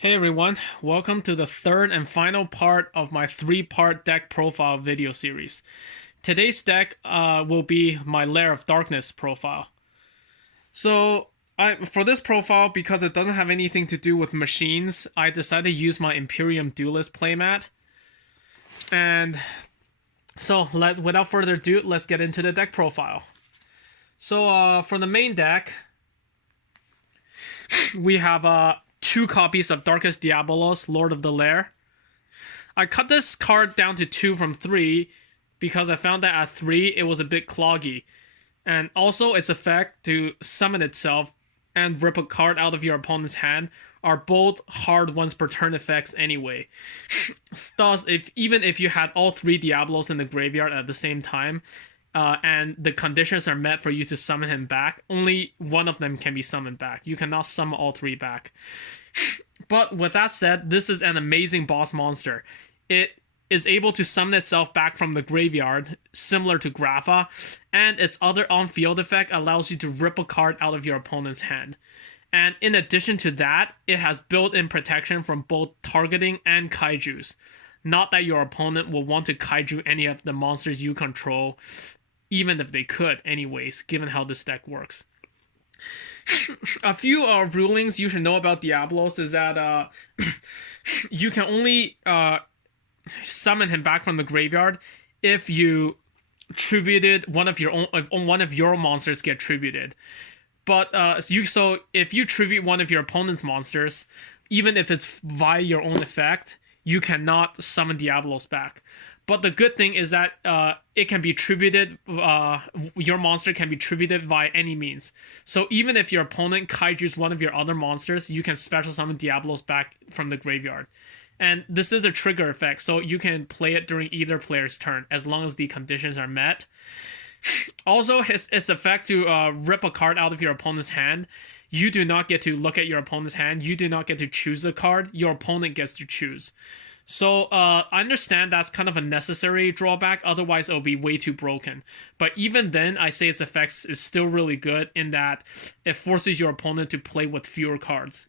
Hey everyone, welcome to the third and final part of my three-part deck profile video series. Today's deck will be my Lair of Darkness profile. So, for this profile, because it doesn't have anything to do with machines, I decided to use my Imperium Duelist playmat. And so, without further ado, let's get into the deck profile. So, for the main deck, we have two copies of Darkest Diablos, Lord of the Lair. I cut this card down to 2 from 3 because I found that at 3 it was a bit cloggy. And also its effect to summon itself and rip a card out of your opponent's hand are both hard once per turn effects anyway. Thus, even if you had all 3 Diablos in the graveyard at the same time, and the conditions are met for you to summon him back, only one of them can be summoned back. You cannot summon all 3 back. But with that said, this is an amazing boss monster. It is able to summon itself back from the graveyard, similar to Grapha, and its other on-field effect allows you to rip a card out of your opponent's hand. And in addition to that, it has built-in protection from both targeting and kaijus. Not that your opponent will want to kaiju any of the monsters you control, even if they could anyways, given how this deck works. A few rulings you should know about Diablos is that you can only summon him back from the graveyard if you tributed one of your own, if one of your monsters get tributed. But so if you tribute one of your opponent's monsters, even if it's via your own effect, you cannot summon Diablos back. But the good thing is that it can be tributed, your monster can be tributed via any means. So even if your opponent kaijus one of your other monsters, you can special summon Diablos back from the graveyard. And this is a trigger effect, so you can play it during either player's turn, as long as the conditions are met. Also, its effect to rip a card out of your opponent's hand, you do not get to look at your opponent's hand, you do not get to choose the card, your opponent gets to choose. So, I understand that's kind of a necessary drawback, otherwise it'll be way too broken. But even then, I say its effects is still really good in that it forces your opponent to play with fewer cards.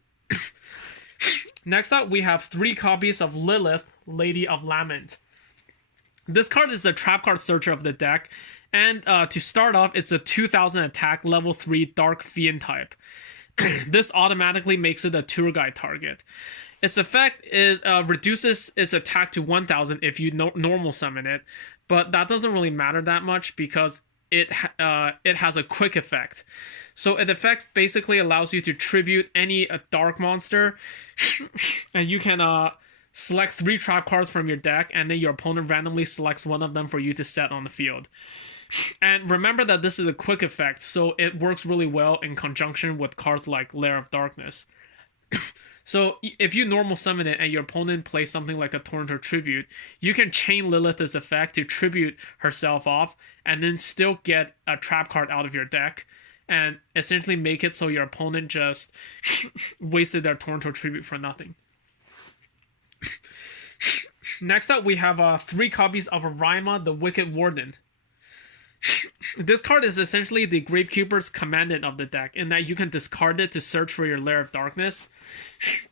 Next up, we have 3 copies of Lilith, Lady of Lament. This card is a trap card searcher of the deck, and to start off, it's a 2000 attack, level 3 Dark Fiend type. This automatically makes it a tour guide target. Its effect is reduces its attack to 1000 if you normal summon it, but that doesn't really matter that much because it has a quick effect. So it effect basically allows you to tribute any dark monster, and you can select 3 trap cards from your deck, and then your opponent randomly selects one of them for you to set on the field. And remember that this is a quick effect, so it works really well in conjunction with cards like Lair of Darkness. So if you normal summon it and your opponent plays something like a Torrent Tribute, you can chain Lilith's effect to tribute herself off and then still get a trap card out of your deck and essentially make it so your opponent just wasted their Torrent Tribute for nothing. Next up, we have 3 copies of Arima, the Wicked Warden. This card is essentially the Gravekeeper's commandant of the deck, in that you can discard it to search for your Lair of Darkness.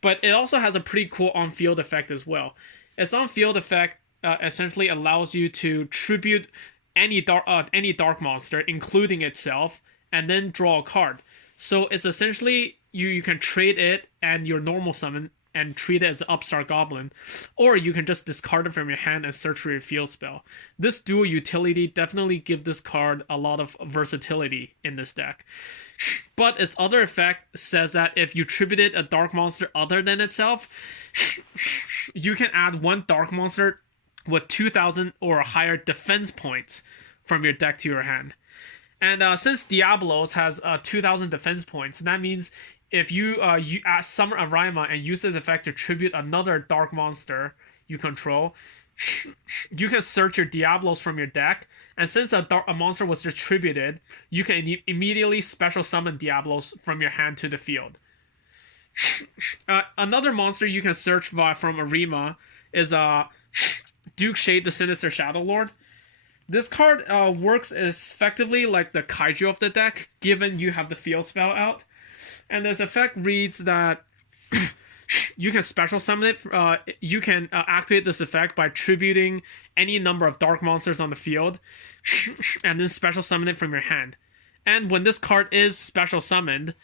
But it also has a pretty cool on-field effect as well. Its on-field effect essentially allows you to tribute any dark monster, including itself, and then draw a card. So it's essentially, you can trade it and your normal summon and treat it as an upstart goblin, or you can just discard it from your hand and search for your field spell. This dual utility definitely gives this card a lot of versatility in this deck. But its other effect says that if you tributed a dark monster other than itself, you can add 1 dark monster with 2000 or higher defense points from your deck to your hand. And since Diablos has 2000 defense points, that means if you summon Arima and use this effect to tribute another dark monster you control, you can search your Diablos from your deck, and since a monster was just tributed, you can immediately special summon Diablos from your hand to the field. Another monster you can search from Arima is Duke Shade, the Sinister Shadow Lord. This card works effectively like the kaiju of the deck, given you have the field spell out. And this effect reads that You can special summon it. You can activate this effect by tributing any number of dark monsters on the field, and then special summon it from your hand. And when this card is special summoned,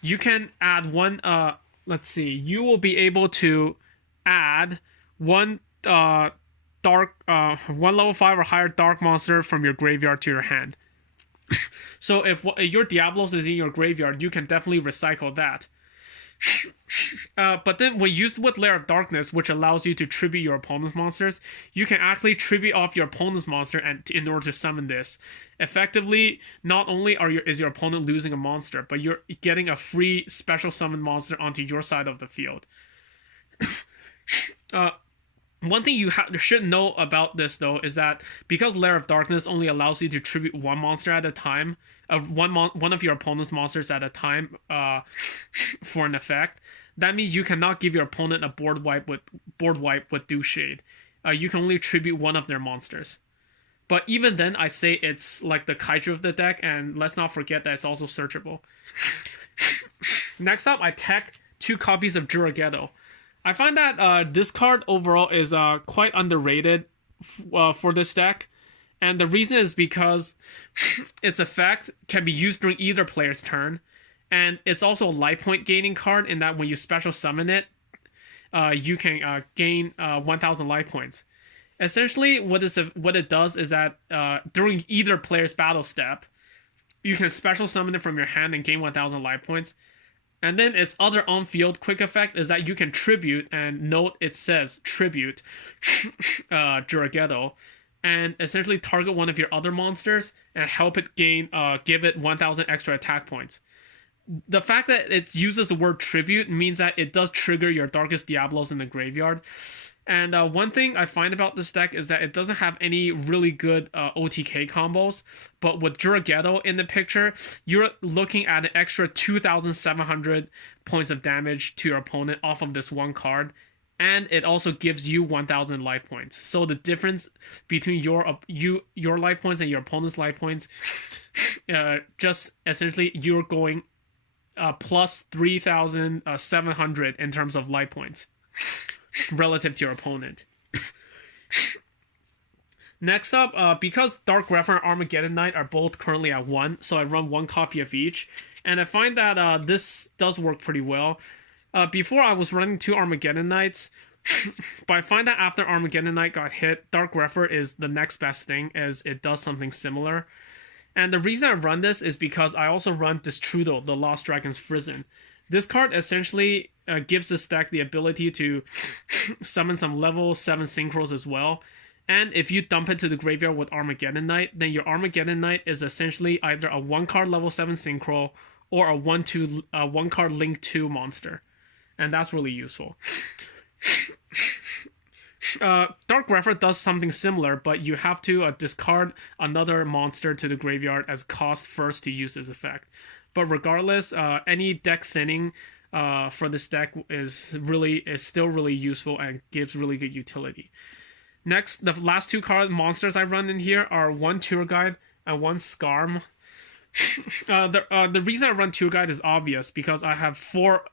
you can add one. Let's see. You will be able to add one one level 5 or higher dark monster from your graveyard to your hand. So if your Diablos is in your graveyard, you can definitely recycle that. But then when used with Lair of Darkness, which allows you to tribute your opponent's monsters, you can actually tribute off your opponent's monster and in order to summon this. Effectively, not only is your opponent losing a monster, but you're getting a free special summon monster onto your side of the field. One thing you should know about this, though, is that because Lair of Darkness only allows you to tribute one monster at a time, one of your opponent's monsters at a time for an effect, that means you cannot give your opponent a board wipe with Dew Shade. You can only tribute one of their monsters. But even then, I say it's like the Kaiju of the deck, and let's not forget that it's also searchable. Next up, I tech 2 copies of Giorgetto. I find that this card overall is quite underrated for this deck. And the reason is because its effect can be used during either player's turn. And it's also a life point gaining card in that when you special summon it, you can gain 1,000 life points. Essentially, what it does is that during either player's battle step, you can special summon it from your hand and gain 1,000 life points. And then its other on-field quick effect is that you can tribute, and note it says tribute Giorgetto, and essentially target one of your other monsters and help it give it 1,000 extra attack points. The fact that it uses the word tribute means that it does trigger your Darkest Diablos in the graveyard. And one thing I find about this deck is that it doesn't have any really good OTK combos, but with Giorgetto in the picture, you're looking at an extra 2,700 points of damage to your opponent off of this one card, and it also gives you 1,000 life points. So the difference between your life points and your opponent's life points, just essentially you're going plus 3,700 in terms of life points relative to your opponent. Next up, because Dark Revenant and Armageddon Knight are both currently at 1, so I run 1 copy of each, and I find that this does work pretty well. Before I was running 2 Armageddon Knights, but I find that after Armageddon Knight got hit, Dark Revenant is the next best thing, as it does something similar. And the reason I run this is because I also run Destrudo, the Lost Dragon's Prison. This card essentially gives this deck the ability to summon some level 7 synchros as well. And if you dump it to the graveyard with Armageddon Knight, then your Armageddon Knight is essentially either a 1-card level 7 synchro or a 1-card Link 2 monster. And that's really useful. Dark Revenant does something similar, but you have to discard another monster to the graveyard as cost first to use this effect. But regardless, any deck thinning for this deck is still really useful and gives really good utility. Next, the last 2 card monsters I run in here are 1 Tour Guide and 1 Skarm. The reason I run Tour Guide is obvious, because I have 4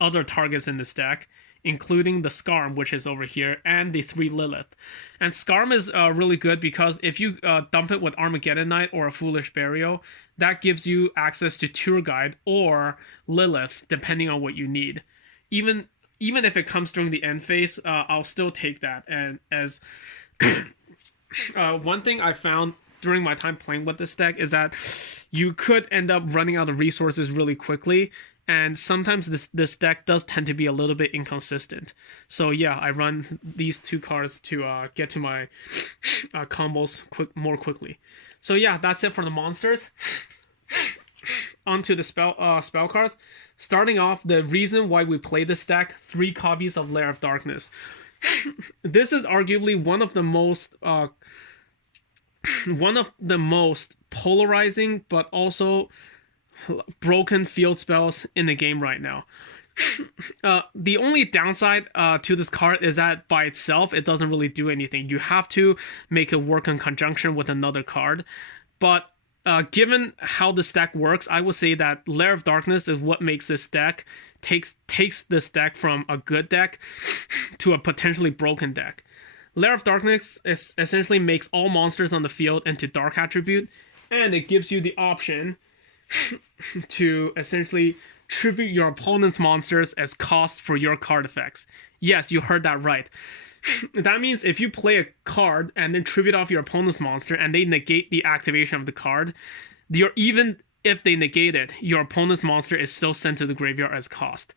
other targets in this deck, including the Skarm, which is over here, and the 3 Lilith. And Skarm is really good because if you dump it with Armageddon Knight or a Foolish Burial, that gives you access to Tour Guide or Lilith, depending on what you need. Even if it comes during the end phase, I'll still take that. And as one thing I found during my time playing with this deck is that you could end up running out of resources really quickly, and sometimes this deck does tend to be a little bit inconsistent. So yeah, I run these 2 cards to get to my combos more quickly. So yeah, that's it for the monsters. Onto the spell cards. Starting off, the reason why we play this deck: 3 copies of Lair of Darkness. This is arguably one of the most polarizing, but also broken field spells in the game right now. The only downside to this card is that by itself it doesn't really do anything. You have to make it work in conjunction with another card. But given how this deck works, I would say that Lair of Darkness is what makes this deck takes this deck from a good deck to a potentially broken deck. Lair of Darkness essentially makes all monsters on the field into dark attribute, and it gives you the option to essentially tribute your opponent's monsters as cost for your card effects. Yes, you heard that right. That means if you play a card and then tribute off your opponent's monster and they negate the activation of the card, even if they negate it, your opponent's monster is still sent to the graveyard as cost.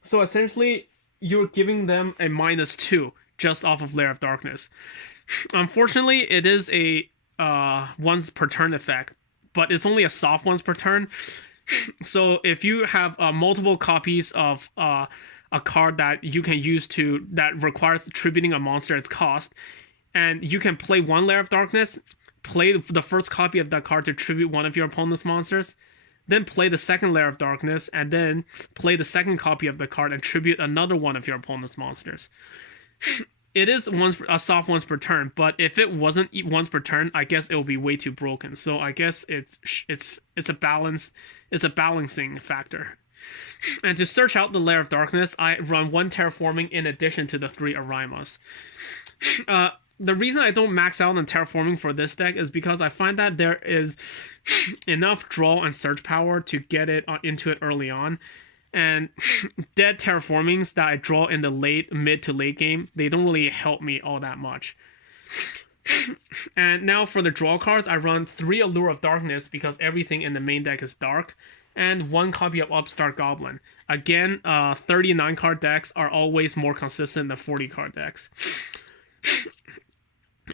So essentially, you're giving them a -2 just off of Lair of Darkness. Unfortunately, it is a once per turn effect, but it's only a soft once per turn. So if you have multiple copies of a card that you can use that requires tributing a monster its cost, and you can play one Lair of Darkness, play the first copy of that card to tribute one of your opponent's monsters, then play the second Lair of Darkness, and then play the second copy of the card and tribute another one of your opponent's monsters. It is a soft once per turn, but if it wasn't once per turn, I guess it will be way too broken. So I guess it's a balancing factor. And to search out the Lair of Darkness, I run 1 Terraforming in addition to the 3 Arimas. The reason I don't max out on Terraforming for this deck is because I find that there is enough draw and search power to get it into it early on. And dead Terraformings that I draw in the mid to late game, they don't really help me all that much. And now for the draw cards, I run 3 Allure of Darkness because everything in the main deck is dark, and 1 copy of Upstart Goblin. Again, 39 card decks are always more consistent than 40 card decks.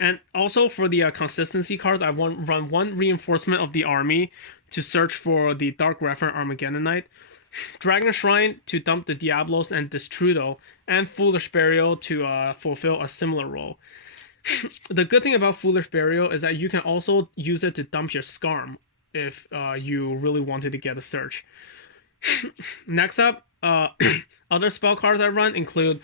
And also for the consistency cards, I run 1 Reinforcement of the Army to search for the Dark Referent Armageddonite, Dragon Shrine to dump the Diablos and Destrudo, and Foolish Burial to fulfill a similar role. The good thing about Foolish Burial is that you can also use it to dump your Skarm if you really wanted to get a search. Next up, other spell cards I run include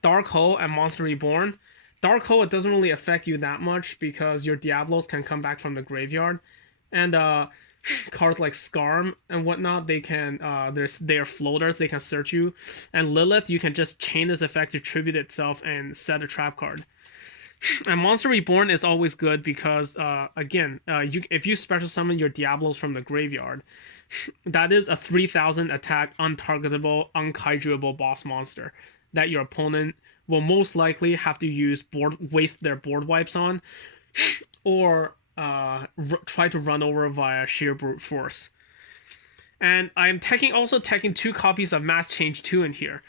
Dark Hole and Monster Reborn. Dark Hole, it doesn't really affect you that much because your Diablos can come back from the graveyard, and cards like Skarm and whatnot, they are floaters, they can search you. And Lilith, you can just chain this effect to tribute itself and set a trap card. And Monster Reborn is always good because, again, if you special summon your Diablos from the graveyard, that is a 3000 attack, untargetable, unkaijuable boss monster that your opponent will most likely have to waste their board wipes on, or try to run over via sheer brute force. And I'm also taking 2 copies of Mass Change 2 in here.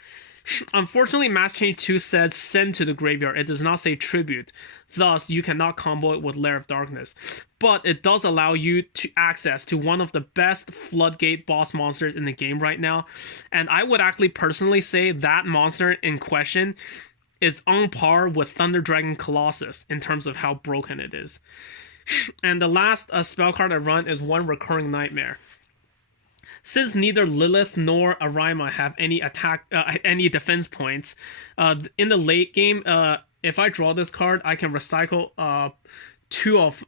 Unfortunately, Mass Change 2 says send to the graveyard. It does not say tribute. Thus, you cannot combo it with Lair of Darkness. But it does allow you to access to one of the best floodgate boss monsters in the game right now. And I would actually personally say that monster in question is on par with Thunder Dragon Colossus in terms of how broken it is. And the last spell card I run is 1 Recurring Nightmare. Since neither Lilith nor Arima have any defense points, in the late game, if I draw this card, I can recycle two of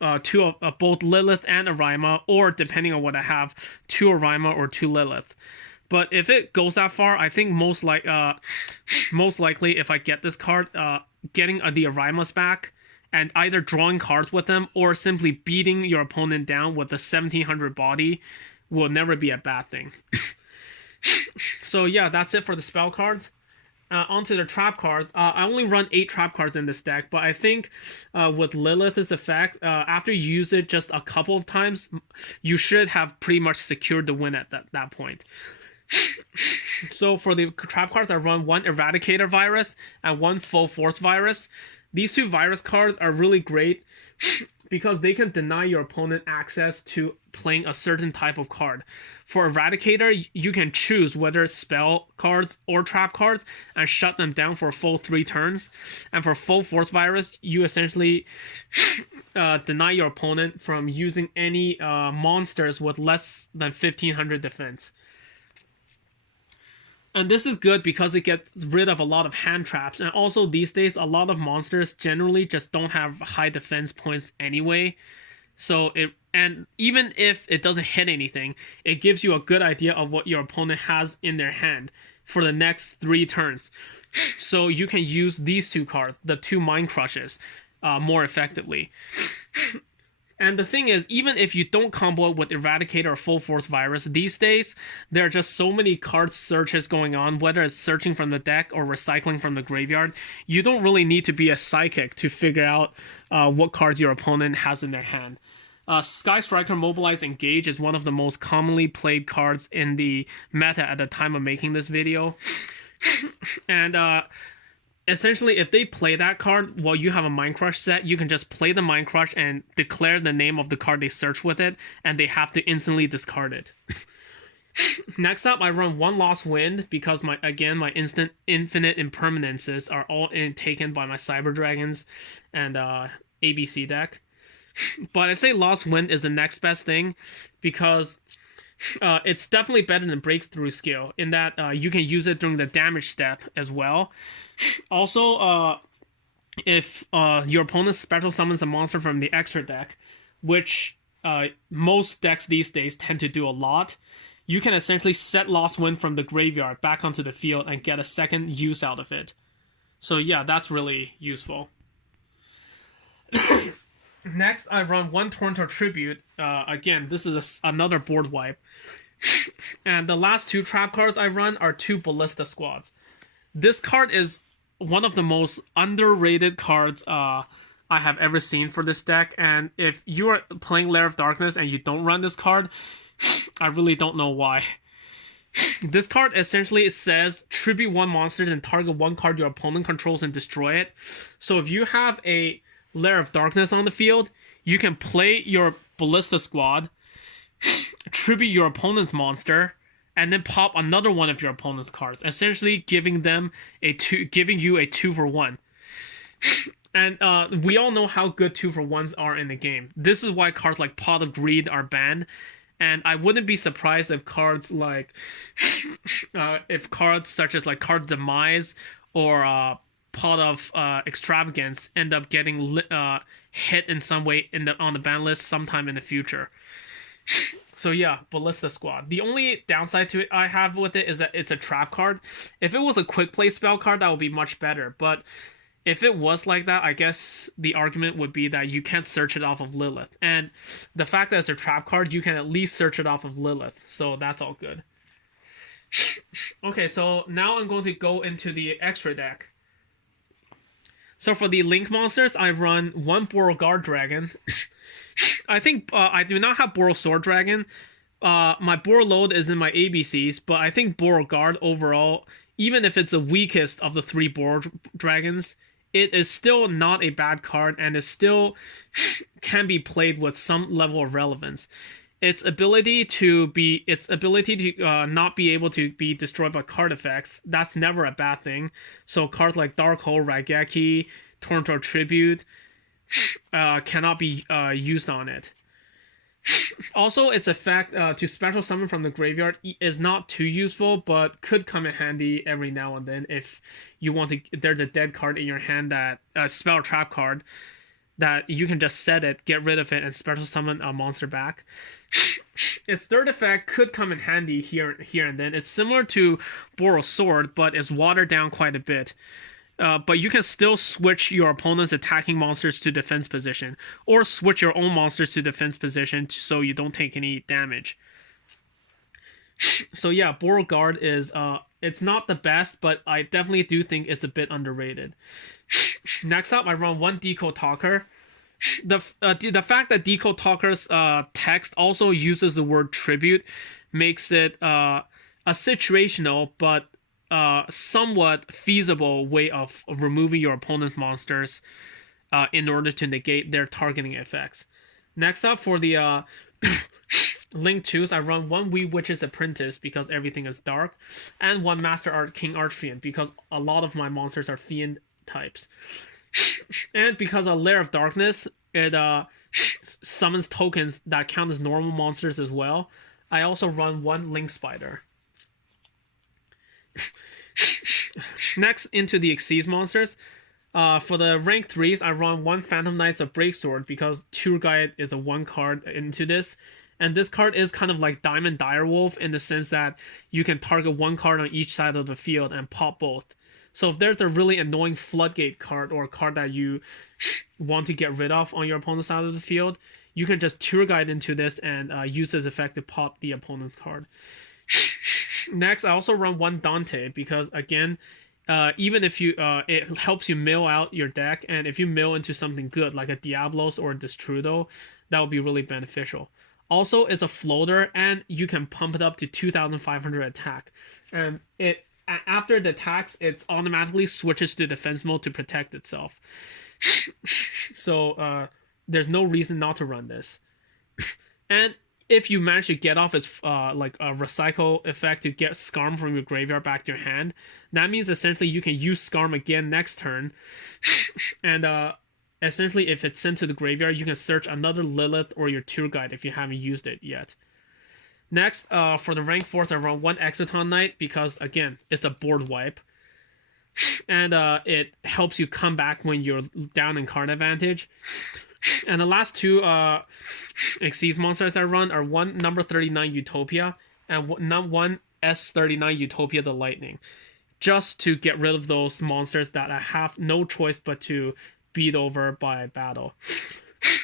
both Lilith and Arima, or depending on what I have, 2 Arima or 2 Lilith. But if it goes that far, I think most likely if I get this card, getting the Arimas back and either drawing cards with them or simply beating your opponent down with a 1700 body will never be a bad thing. So yeah, that's it for the spell cards. Onto the trap cards. I only run 8 trap cards in this deck, but I think with Lilith's effect, after you use it just a couple of times, you should have pretty much secured the win at that point. So for the trap cards, I run 1 Eradicator Virus and 1 Full Force Virus. These 2 virus cards are really great because they can deny your opponent access to playing a certain type of card. For Eradicator, you can choose whether it's spell cards or trap cards and shut them down for a full 3 turns. And for Full Force Virus, you essentially deny your opponent from using any monsters with less than 1500 defense. And this is good because it gets rid of a lot of hand traps. And also these days, a lot of monsters generally just don't have high defense points anyway. So And even if it doesn't hit anything, it gives you a good idea of what your opponent has in their hand for the next 3 turns. So you can use these 2 cards, the 2 Mind Crushes, more effectively. And the thing is, even if you don't combo it with Eradicator or Full Force Virus, these days, there are just so many card searches going on, whether it's searching from the deck or recycling from the graveyard. You don't really need to be a psychic to figure out what cards your opponent has in their hand. Sky Striker Mobilize Engage is one of the most commonly played cards in the meta at the time of making this video. And essentially, if they play that card while you have a Mind Crush set, you can just play the Mind Crush and declare the name of the card they search with it, and they have to instantly discard it. Next up, I run 1 Lost Wind because my instant infinite impermanences are all taken by my Cyber Dragons and ABC deck. But I say Lost Wind is the next best thing because it's definitely better than Breakthrough Skill in that you can use it during the damage step as well. Also, if your opponent special summons a monster from the extra deck, which most decks these days tend to do a lot, you can essentially set Lost Wind from the graveyard back onto the field and get a second use out of it. So yeah, that's really useful. Next, I run 1 Toronto Tribute. Again, this is another board wipe. And the last 2 trap cards I run are 2 Ballista Squads. This card is one of the most underrated cards I have ever seen for this deck. And if you are playing Lair of Darkness and you don't run this card, I really don't know why. This card essentially says tribute 1 monster, then target 1 card your opponent controls and destroy it. So if you have a Lair of Darkness on the field, you can play your Ballista Squad, tribute your opponent's monster, and then pop another one of your opponent's cards, essentially giving you a 2-for-1. And we all know how good 2-for-1s are in the game. This is why cards like Pot of Greed are banned. And I wouldn't be surprised if cards like, cards such as like Card Demise or Pot of Extravagance end up getting hit in some way on the ban list sometime in the future. So yeah, Ballista Squad. The only downside to it I have with it is that it's a trap card. If it was a quick play spell card, that would be much better. But if it was like that, I guess the argument would be that you can't search it off of Lilith. And the fact that it's a trap card, you can at least search it off of Lilith. So that's all good. Okay, so now I'm going to go into the extra deck. So for the Link monsters, I run 1 Beauregard Dragon. I think I do not have Boral Sword Dragon. My Boral load is in my ABCs, but I think Beauregard overall, even if it's the weakest of the 3 Boral Dragons, it is still not a bad card, and it still can be played with some level of relevance. Its ability to not be able to be destroyed by card effects, that's never a bad thing. So cards like Dark Hole, Raigeki, Toronto Tribute cannot be used on it. Also, its effect to special summon from the graveyard is not too useful, but could come in handy every now and then if you want to. There's a dead card in your hand, that spell trap card, that you can just set it, get rid of it, and special summon a monster back. Its third effect could come in handy here and then. It's similar to Boral Sword, but it's watered down quite a bit. But you can still switch your opponent's attacking monsters to defense position, or switch your own monsters to defense position so you don't take any damage. So yeah, Beauregard is it's not the best, but I definitely do think it's a bit underrated. Next up, I run 1 Decode Talker. The fact that Decode Talker's text also uses the word tribute makes it a situational but somewhat feasible way of removing your opponent's monsters in order to negate their targeting effects. Next up, for the Link 2s, I run 1 Wee Witch's Apprentice because everything is dark, and 1 Master King Archfiend because a lot of my monsters are Fiend types. And because of Lair of Darkness, it summons tokens that count as normal monsters as well. I also run 1 Link Spider. Next, into the Xyz monsters. For the rank 3s, I run 1 Phantom Knights of Breaksword because Tour Guide is a 1 card into this. And this card is kind of like Diamond Direwolf in the sense that you can target 1 card on each side of the field and pop both. So if there's a really annoying Floodgate card or a card that you want to get rid of on your opponent's side of the field, you can just Tour Guide into this and use this effect to pop the opponent's card. Next, I also run 1 Dante because, again, even if you it helps you mill out your deck, and if you mill into something good like a Diablos or a Destrudo, that would be really beneficial. Also, it's a floater, and you can pump it up to 2,500 attack. And it after the attacks, it automatically switches to defense mode to protect itself. So there's no reason not to run this. And if you manage to get off its like a recycle effect to get Scarm from your graveyard back to your hand, that means essentially you can use Scarm again next turn. And essentially, if it's sent to the graveyard, you can search another Lilith or your Tour Guide if you haven't used it yet. Next, for the rank 4th, I run 1 Exciton Knight because, again, it's a board wipe. And it helps you come back when you're down in card advantage. And the last 2 Xyz monsters I run are 1 number 39 Utopia and 1 S39 Utopia the Lightning. Just to get rid of those monsters that I have no choice but to beat over by battle.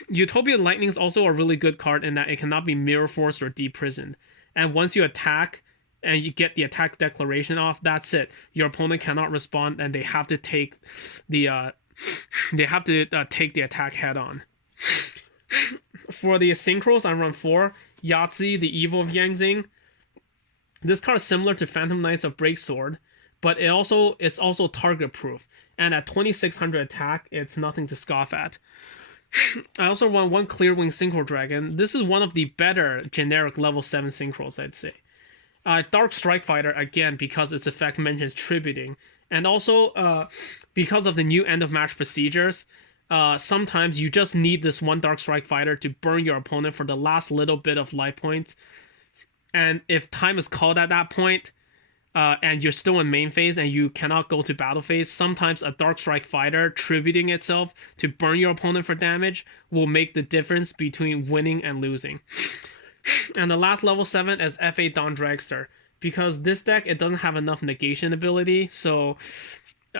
Utopia Lightning is also a really good card in that it cannot be mirror forced or deprisoned. And once you attack and you get the attack declaration off, that's it. Your opponent cannot respond, and they have to take the take the attack head on. For the synchros, I run 4 Yahtzee, the Evil of Yangzing. This card is similar to Phantom Knights of Breaksword, but it's also target proof. And at 2,600 attack, it's nothing to scoff at. I also run 1 Clearwing Synchro Dragon. This is one of the better generic level 7 synchros, I'd say. Dark Strike Fighter, again, because its effect mentions tributing. And also, because of the new end of match procedures, sometimes you just need this 1 Dark Strike Fighter to burn your opponent for the last little bit of life points. And if time is called at that point, and you're still in main phase and you cannot go to battle phase, sometimes a Dark Strike Fighter tributing itself to burn your opponent for damage will make the difference between winning and losing. And the last level 7 is F8 Dawn Dragster. Because this deck, it doesn't have enough negation ability, so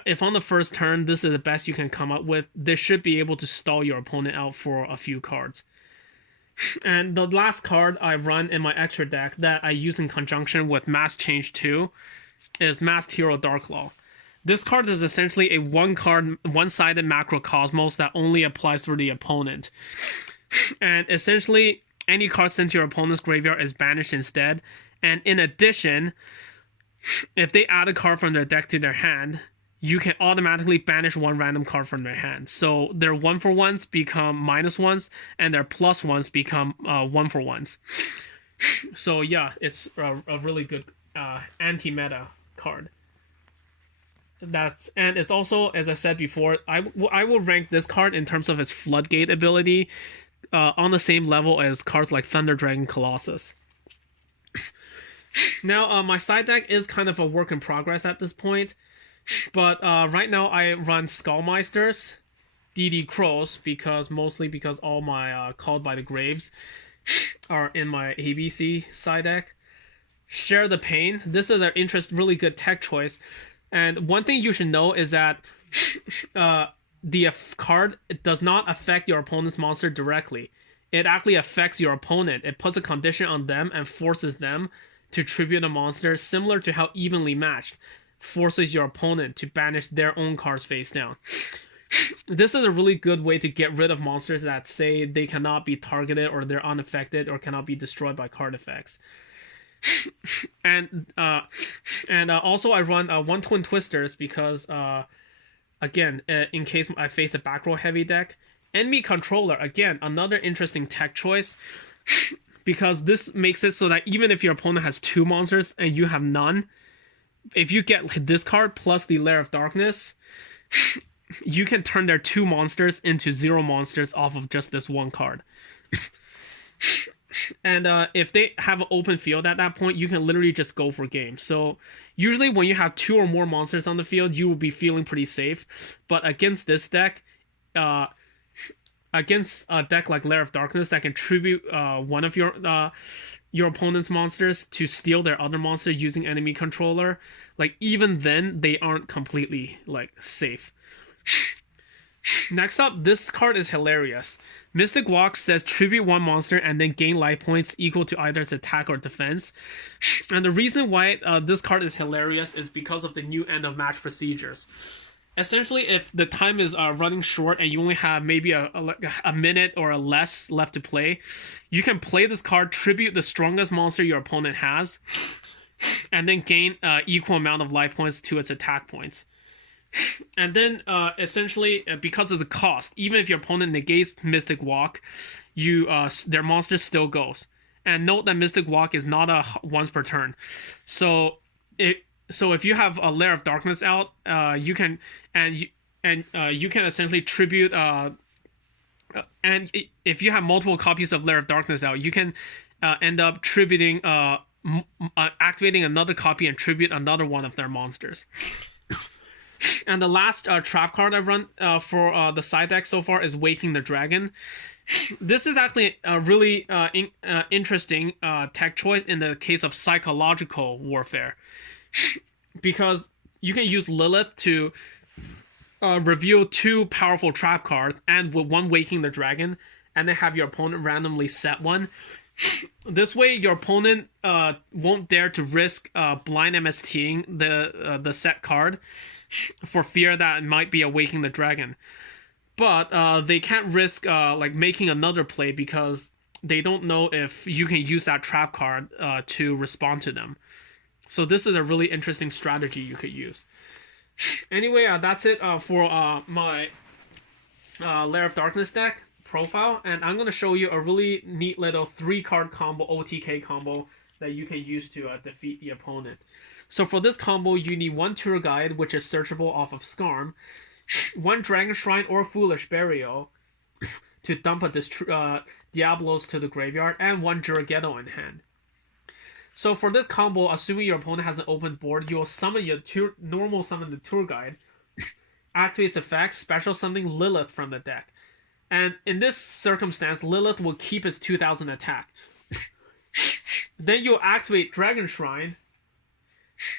if on the first turn this is the best you can come up with, this should be able to stall your opponent out for a few cards. And the last card I run in my extra deck that I use in conjunction with Mass Change 2 is Masked Hero Darklaw. This card is essentially a 1-card, 1-sided macrocosmos that only applies for the opponent. And essentially, any card sent to your opponent's graveyard is banished instead. And in addition, if they add a card from their deck to their hand, you can automatically banish 1 random card from their hand. So their 1-for-1s become -1s, and their +1s become 1-for-1s. So yeah, it's a really good anti-meta card. And it's also, as I said before, I will rank this card in terms of its Floodgate ability on the same level as cards like Thunder Dragon Colossus. Now, my side deck is kind of a work in progress at this point. But right now I run Skullmeisters, DD Crows, mostly because all my Called by the Graves are in my ABC side deck. Share the Pain. This is an really good tech choice. And one thing you should know is that the card does not affect your opponent's monster directly. It actually affects your opponent. It puts a condition on them and forces them to tribute a monster, similar to how Evenly Matched forces your opponent to banish their own cards face down. This is a really good way to get rid of monsters that say they cannot be targeted or they're unaffected or cannot be destroyed by card effects. And also I run 1 Twin Twisters because again, in case I face a back row heavy deck. Enemy Controller, again, another interesting tech choice, because this makes it so that even if your opponent has 2 monsters and you have none, if you get this card plus the Lair of Darkness, you can turn their 2 monsters into 0 monsters off of just this 1 card. And if they have an open field at that point, you can literally just go for game. So usually when you have 2 or more monsters on the field, you will be feeling pretty safe. But against this deck, against a deck like Lair of Darkness that can tribute one of your opponent's monsters to steal their other monster using enemy controller, like even then they aren't completely like safe. Next up, this card is hilarious. Mystic Walk says tribute 1 monster and then gain life points equal to either its attack or defense. And the reason why this card is hilarious is because of the new end of match procedures. Essentially, if the time is running short and you only have maybe a minute or less left to play, you can play this card, tribute the strongest monster your opponent has, and then gain equal amount of life points to its attack points. And then essentially, because of the cost, even if your opponent negates Mystic Walk, their monster still goes. And note that Mystic Walk is not a once per turn. So if you have a Lair of Darkness out, you can essentially tribute. And if you have multiple copies of Lair of Darkness out, you can end up tributing, activating another copy and tribute another one of their monsters. And the last trap card I've run for the side deck so far is Waking the Dragon. This is actually a really interesting tech choice in the case of psychological warfare. Because you can use Lilith to reveal 2 powerful trap cards and with 1 Waking the Dragon, and then have your opponent randomly set one. This way, your opponent won't dare to risk blind MSTing the set card for fear that it might be a Waking the Dragon. But they can't risk like making another play because they don't know if you can use that trap card to respond to them. So this is a really interesting strategy you could use. Anyway, that's it for my Lair of Darkness deck profile, and I'm going to show you a really neat little 3-card combo, OTK combo, that you can use to defeat the opponent. So for this combo, you need 1 Tour Guide, which is searchable off of Skarm, 1 Dragon Shrine or Foolish Burial to dump a Diablos to the graveyard, and 1 Giorgetto in hand. So for this combo, assuming your opponent has an open board, you will summon your normal summon the Tour Guide, activate its effect, special summoning Lilith from the deck. And in this circumstance, Lilith will keep its 2000 attack. Then you'll activate Dragon Shrine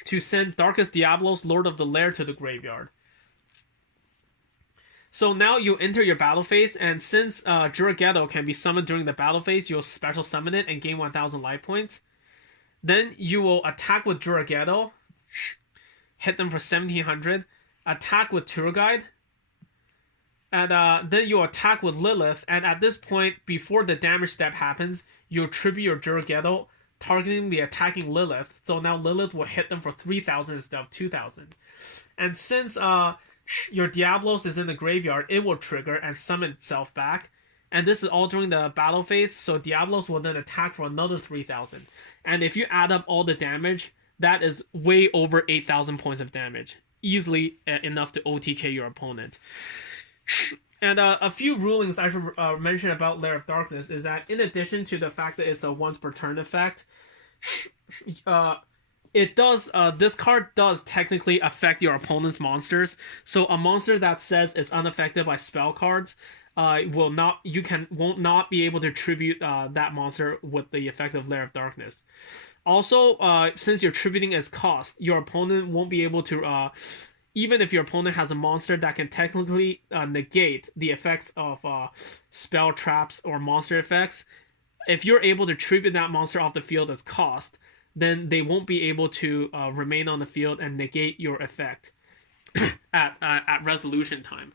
to send Darkest Diablos, Lord of the Lair, to the graveyard. So now you enter your battle phase, and since Giorgetto can be summoned during the battle phase, you'll special summon it and gain 1000 life points. Then you will attack with Giorgetto, hit them for 1700, attack with Tour Guide, and then you attack with Lilith, and at this point, before the damage step happens, you'll tribute your Giorgetto, targeting the attacking Lilith, so now Lilith will hit them for 3000 instead of 2000. And since your Diablos is in the graveyard, it will trigger and summon itself back, and this is all during the battle phase, so Diablos will then attack for another 3000. And if you add up all the damage, that is way over 8000 points of damage. Easily enough to OTK your opponent. And a few rulings I should mention about Lair of Darkness is that in addition to the fact that it's a once per turn effect, this card does technically affect your opponent's monsters. So a monster that says it's unaffected by spell cards won't not be able to tribute that monster with the effect of Lair of Darkness. Also, since you're tributing as cost, your opponent won't be able to, even if your opponent has a monster that can technically negate the effects of spell traps or monster effects, if you're able to tribute that monster off the field as cost, then they won't be able to remain on the field and negate your effect at resolution time.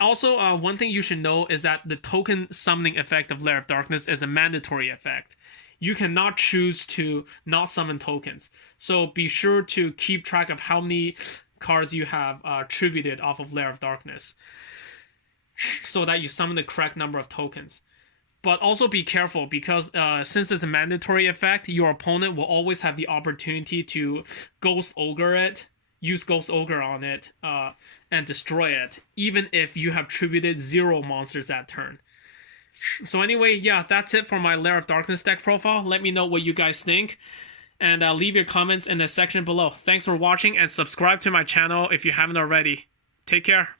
Also, one thing you should know is that the token summoning effect of Lair of Darkness is a mandatory effect. You cannot choose to not summon tokens. So be sure to keep track of how many cards you have tributed off of Lair of Darkness, so that you summon the correct number of tokens. But also be careful, because since it's a mandatory effect, your opponent will always have the opportunity to Ghost Ogre it, use Ghost Ogre on it, and destroy it, even if you have tributed 0 monsters that turn. So anyway, yeah, that's it for my Lair of Darkness deck profile. Let me know what you guys think. And leave your comments in the section below. Thanks for watching and subscribe to my channel if you haven't already. Take care.